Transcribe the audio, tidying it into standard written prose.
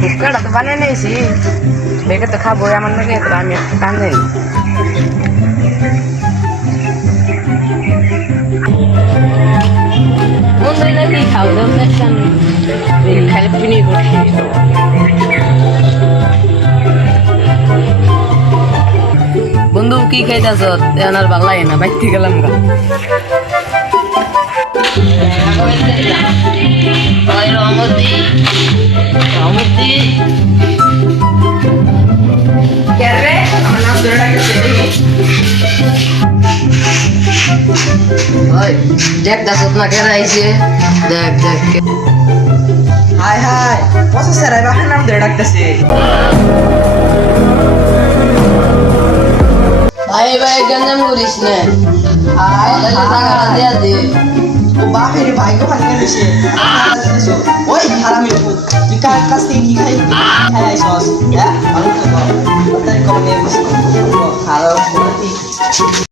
ফুচকাটা তো বানিয়ে নিয়েছি, বেগে তো খাবো আমার নাকি, তো আমি টান দিই। কি খাও দেখছেন খালি পিনি করছি। বন্ধু কি খাইতেছ? আর ভাল লাগে না, বাইতে গেলাম গা। দেখ দাস না কেন আইছে, দেখ দেখ। হাই হাই বসে স্যার এবার নাম ধরে ডাকতেছে। ভাই ভাই গঞ্জাম করিস না, টাকাটা দেয়া দে। ও বাপের ভাইকে ভালো গেছে। ওই হারামি তুই কার কাছ থেকে কি খাই আইছস? হ্যাঁ ভালো করে বল। তাই কম নিয়ে খারাপ